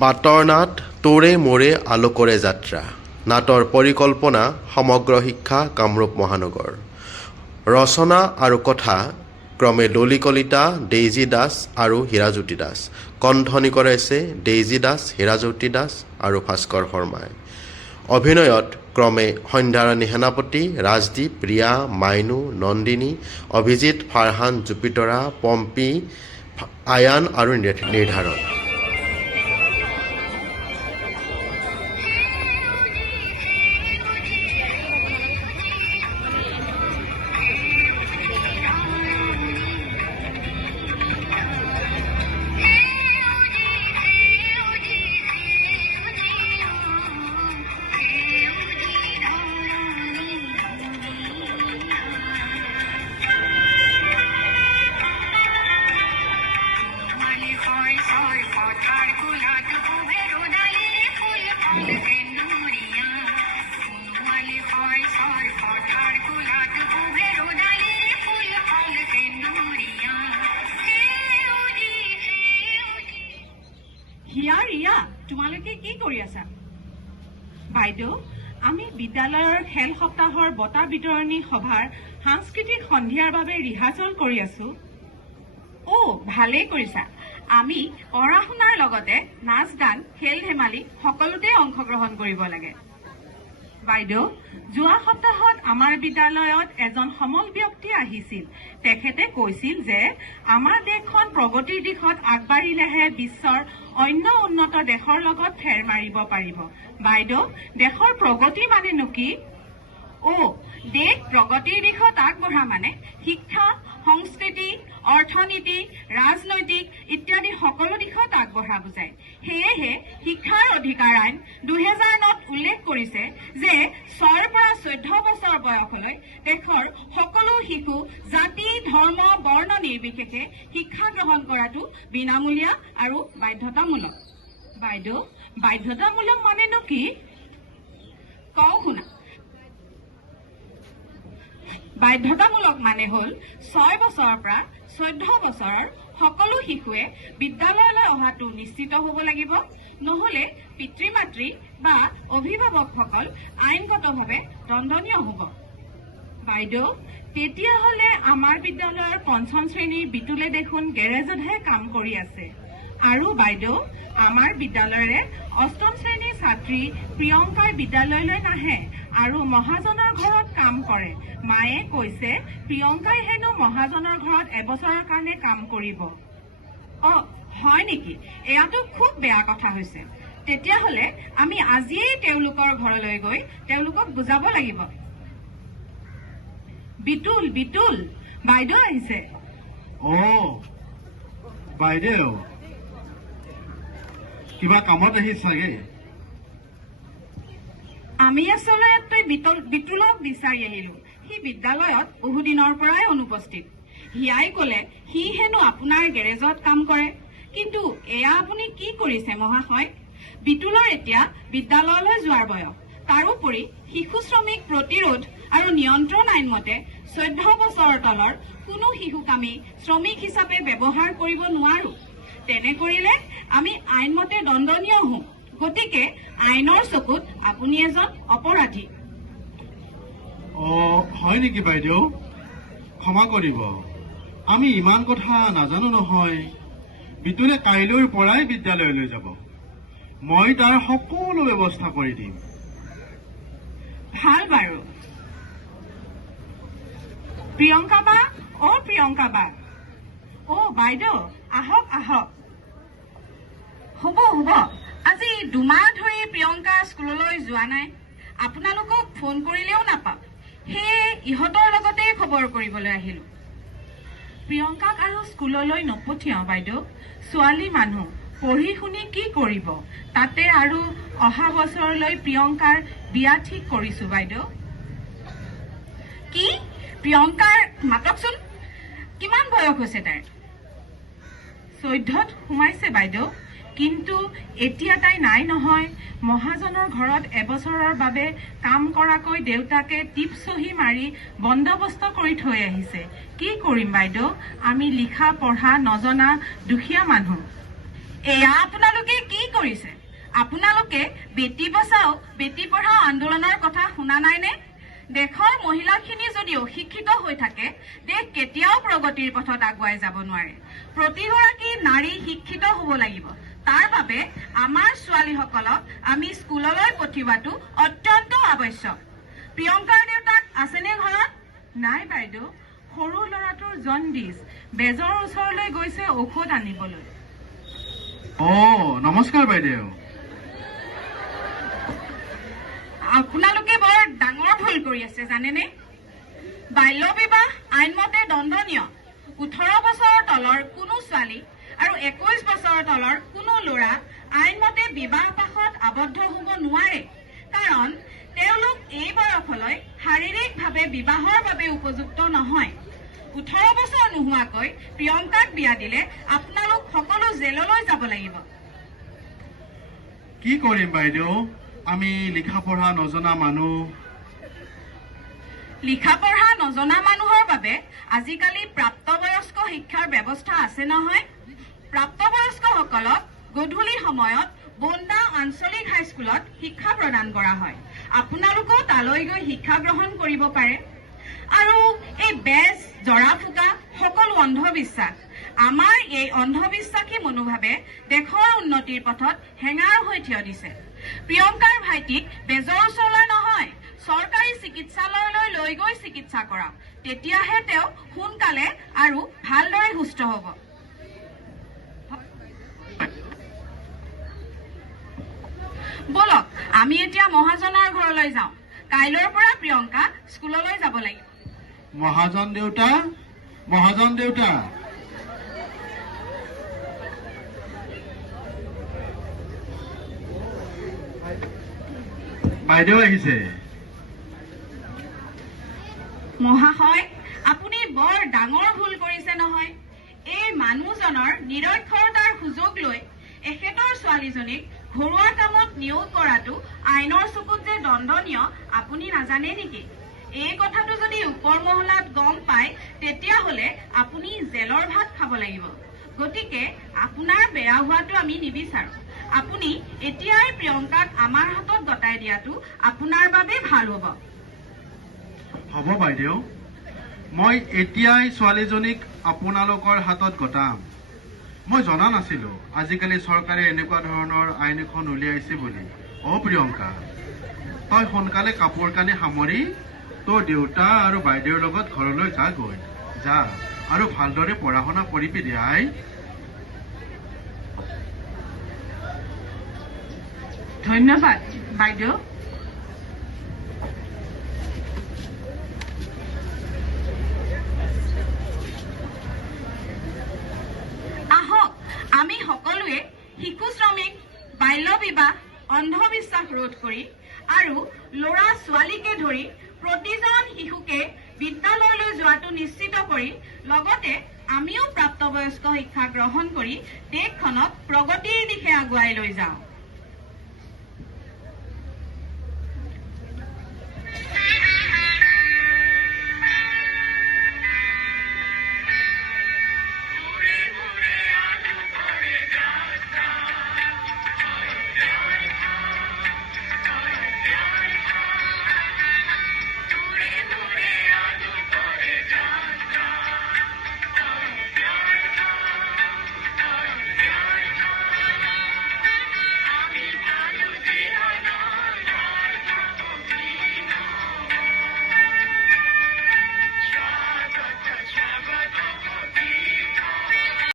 বাটৰ নাট তোৰে মোৰে আলোকৰে যাত্ৰা নাটৰ পৰিকল্পনা সমগ্ৰ শিক্ষা কামৰূপ মহানগৰ ৰচনা আৰু কথা ক্ৰমে ডলি কলিতা ডেইজি দাস আৰু হীৰাজ্যোতি দাস কণ্ঠনি কৰাইছে ডেইজি দাস হীৰাজ্যোতি দাস আৰু ভাস্কৰ শৰ্মাই অভিনয়ত ক্ৰমে সন্ধ্যাৰাণী সেনাপতি ৰাজদীপ ৰিয়া মাইনু নন্দিনী অভিজিত ফাৰহান জুপিতৰা পম্পী আয়ান আৰু নিৰ্ধাৰণ ৰিয়া তোমালোকে কি কৰি আছা বাইদেউ আমি বিদ্যালয়ৰ খেল সপ্তাহৰ বঁটা বিতৰণী সভাৰ সাংস্কৃতিক সন্ধিয়াৰ বাবে ৰিহাৰ্চল কৰি আছো ভালেই কৰিছা আমি পঢ়া শুনাৰ লগতে নাচ গান খেল ধেমালি সকলোতে অংশগ্ৰহণ কৰিব লাগে বাইদেউ যোৱা সপ্তাহত আমাৰ বিদ্যালয়ত এজন সমল ব্যক্তি আহিছিল তেখেতে কৈছিল যে আমাৰ দেশখন প্ৰগতিৰ দিশত আগবাঢ়িলেহে বিশ্বৰ অন্য উন্নত দেশৰ লগত ফেৰ মাৰিব পাৰিব বাইদেউ দেশৰ প্ৰগতি মানেনো কি দেশ প্ৰগতিৰ দিশত আগবঢ়া মানে শিক্ষা সংস্কৃতি অৰ্থনীতি ৰাজনৈতিক ইত্যাদি সকলো দিশত আগবঢ়া বুজায় সেয়েহে শিক্ষাৰ অধিকাৰ আইন 2009ত উল্লেখ কৰিছে যে 6ৰ পৰা 14 বছৰ বয়সলৈ দেশৰ সকলো শিশু জাতি ধৰ্ম বৰ্ণ নিৰ্বিশেষে শিক্ষা গ্ৰহণ কৰাটো বিনামূলীয়া আৰু বাধ্যতামূলক বাইদেউ বাধ্যতামূলক মানেনো কি কওঁ শুনা বাধ্যতামূলক মানে হল 6 বছৰৰ পৰা 14 বছৰৰ সকলো শিশুৱে বিদ্যালয়লৈ অহাটো নিশ্চিত হ'ব লাগিব নহলে পিতৃ মাতৃ বা অভিভাৱকসকল আইনগতভাৱে দণ্ডনীয় হ'ব বাইদেউ তেতিয়াহ'লে আমাৰ বিদ্যালয়ৰ 5ম শ্ৰেণীৰ বিতুলে দেখোন গেৰেজতহে কাম কৰি আছে আৰু বাইদেউ আমাৰ বিদ্যালয়ৰে 8ম শ্ৰেণীৰ ছাত্ৰী প্ৰিয়ংকাই বিদ্যালয়লৈ নাহে আৰু মহাজনৰ ঘৰত কাম কৰে মায়ে কৈছে প্ৰিয়ংকাই হেনো মহাজনৰ ঘৰত এবছৰৰ কাৰণে কাম কৰিব হয় নেকি এয়াতো খুব বেয়া কথা হৈছে তেতিয়াহ'লে আমি আজিয়েই তেওঁলোকৰ ঘৰলৈ গৈ তেওঁলোকক বুজাব লাগিব বিতুল বিতুল বাইদেউ আহিছে বাইদেউ কিবা কামত আহিছ চাগে আমি আচলতে বিতুলক বিচাৰি আহিলো সি বিদ্যালয়ত বহুদিনৰ পৰাই অনুপস্থিত হিয়াই কলে সি হেনো আপোনাৰ গেৰেজত কাম কৰে কিন্তু এয়া আপুনি কি কৰিছে মহাশয় বিতুলৰ এতিয়া বিদ্যালয়লৈ যোৱাৰ বয়স তাৰোপৰি শিশু শ্ৰমিক প্ৰতিৰোধ আৰু নিয়ন্ত্ৰণ আইন মতে 14 বছৰৰ তলৰ কোনো শিশুক আমি শ্ৰমিক হিচাপে ব্যৱহাৰ কৰিব নোৱাৰো তেনে কৰিলে আমি আইনমতে দণ্ডনীয় হওঁ গতিকে আইনৰ চকুত আপুনি এজন অপৰাধী হয় নেকি বাইদেউ ক্ষমা কৰিব আমি ইমান কথা নাজানো নহয় বিতুলে কাইলৈৰ পৰাই বিদ্যালয়লৈ যাব মই তাৰ সকলো ব্যৱস্থা কৰি দিম ভাল বাৰু প্ৰিয়ংকা বা প্ৰিয়ংকা বা বাইদেউ আহক আহক হ'ব আজি 2 মাহ ধৰি প্ৰিয়ংকা স্কুললৈ যোৱা নাই আপোনালোকক ফোন কৰিলেও নাপাম সেয়ে ইহঁতৰ লগতে খবৰ কৰিবলৈ আহিলো প্ৰিয়ংকাক আৰু স্কুললৈ নপঠিয়াও বাইদেউ ছোৱালী মানুহ পঢ়ি শুনি কি কৰিব তাতে আৰু অহা বছৰলৈ প্ৰিয়ংকাৰ বিয়া ঠিক কৰিছো বাইদেউ কি প্ৰিয়ংকাৰ মাতকচোন কিমান বয়স হৈছে তাইৰ 14ত সোমাইছে বাইদেউ কিন্তু এতিয়া তাই নাই নহয় মহাজনৰ ঘৰত এবছৰৰ বাবে কাম কৰাকৈ দেউতাকে টিপ সহি মাৰি বন্দবস্ত কৰি থৈ আহিছে কি কৰিম বাইদেউ আমি লিখা পঢ়া নজনা দুখীয়া মানুহ এয়া আপোনালোকে কি কৰিছে আপোনালোকে বেটি বচাও বেটি পঢ়াও আন্দোলনৰ কথা শুনা নাইনে? দেশৰ মহিলাখিনি যদি অশিক্ষিত হৈ থাকে দেশ কেতিয়াও প্ৰগতিৰ পথত আগুৱাই যাব নোৱাৰে। প্ৰতিগৰাকী নাৰী শিক্ষিত হ'ব লাগিব। তাৰ বাবে আমাৰ ছোৱালীসকলক আমি স্কুললৈ পঠিওৱাটো অত্যন্ত আৱশ্যক। প্ৰিয়ংকাৰ দেউতাক আছেনে ঘৰত? নাই বাইদেউ, সৰু ল'ৰাটোৰ জণ্ডিছ, বেজৰ ওচৰলৈ গৈছে ঔষধ আনিবলৈ। নমস্কাৰ বাইদেউ। আপোনালোকে বৰ ডাঙৰ ভুল কৰি আছে জানেনে? বাল্য বিবাহ আইনমতে দণ্ডনীয়। 18 বছৰৰ তলৰ কোনো ছোৱালী আৰু 21 বছৰৰ তলৰ কোনো ল'ৰা আইনমতে বিবাহ পাশত আবদ্ধ হ'ব নোৱাৰে, কাৰণ তেওঁলোক এই বয়সলৈ শাৰীৰিকভাৱে বিবাহৰ বাবে উপযুক্ত নহয়। 18 বছৰ নোহোৱাকৈ প্ৰিয়ংকাক বিয়া দিলে আপোনালোক সকলো জেললৈ যাব লাগিব। কি কৰিম বাইদেউ, আমি লিখা পঢ়া নজনা মানুহ। লিখা পঢ়া নজনা মানুহৰ বাবে আজিকালি প্ৰাপ্তবয়স্ক শিক্ষাৰ ব্যৱস্থা আছে নহয়। প্ৰাপ্তবয়স্কসকলক গধূলি সময়ত বন্দা আঞ্চলিক হাইস্কুলত শিক্ষা প্ৰদান কৰা হয়। আপোনালোকেও তালৈ গৈ শিক্ষা গ্ৰহণ কৰিব পাৰে। আৰু এই বেজ জৰা ফুকা সকলো অন্ধবিশ্বাস। আমাৰ এই অন্ধবিশ্বাসী মনোভাৱে দেশৰ উন্নতিৰ পথত হেঙাৰ হৈ থিয় দিছে। প্ৰিয়ংকাৰ ভাইটিক বেজৰ ওচৰলৈ নহয়, চৰকাৰী চিকিৎসালয়লৈ লৈ গৈ চিকিৎসা কৰাওক। তেতিয়াহে তেওঁ সোনকালে আৰু ভালদৰে সুস্থ হ'ব। বলক আমি এতিয়া মহাজনৰ ঘৰলৈ যাওঁ। কাইলৈৰ পৰা প্ৰিয়ংকা স্কুললৈ যাব লাগিব। মহাজন দেউতা, মহাজন দেউতা। বাইদেউ আহিছে। মহাশয়, আপুনি বৰ ডাঙৰ ভুল কৰিছে নহয়। এই মানুহজনৰ নিৰক্ষৰতাৰ সুযোগ লৈ এখেতৰ ছোৱালীজনীক ঘৰুৱা কামত নিয়োগ কৰাটো আইনৰ চকুত যে দণ্ডনীয় আপুনি নাজানে নেকি? এই কথাটো যদি ওপৰ মহলাত গম পায় তেতিয়াহ'লে আপুনি জেলৰ ভাত খাব লাগিব। গতিকে আপোনাৰ বেয়া হোৱাটো আমি নিবিচাৰো। আপুনি এতিয়াই প্ৰিয়ংকাক আমাৰ হাতত গতাই দিয়াটো আপোনাৰ বাবে ভাল হ'ব। হ'ব বাইদেউ, মই এতিয়াই ছোৱালীজনীক আপোনালোকৰ হাতত গতাম। মই জনা নাছিলো আজিকালি চৰকাৰে এনেকুৱা ধৰণৰ আইন এখন উলিয়াইছে বুলি। প্ৰিয়ংকা, তই সোনকালে কাপোৰ কানি সামৰি তোৰ দেউতা আৰু বাইদেউৰ লগত ঘৰলৈ যাগৈ। যা আৰু ভালদৰে পঢ়া শুনা কৰিবি দে আই। ধন্যবাদ বাইদেউ। আহক আমি সকলোৱে শিশু শ্ৰমিক, বাল্য বিবাহ, অন্ধবিশ্বাস ৰোধ কৰি আৰু ল'ৰা ছোৱালীকে ধৰি প্ৰতিজন শিশুকে বিদ্যালয়লৈ যোৱাটো নিশ্চিত কৰি লগতে আমিও প্ৰাপ্তবয়স্ক শিক্ষা গ্ৰহণ কৰি দেশখনক প্ৰগতিৰ দিশে আগুৱাই লৈ যাওঁ।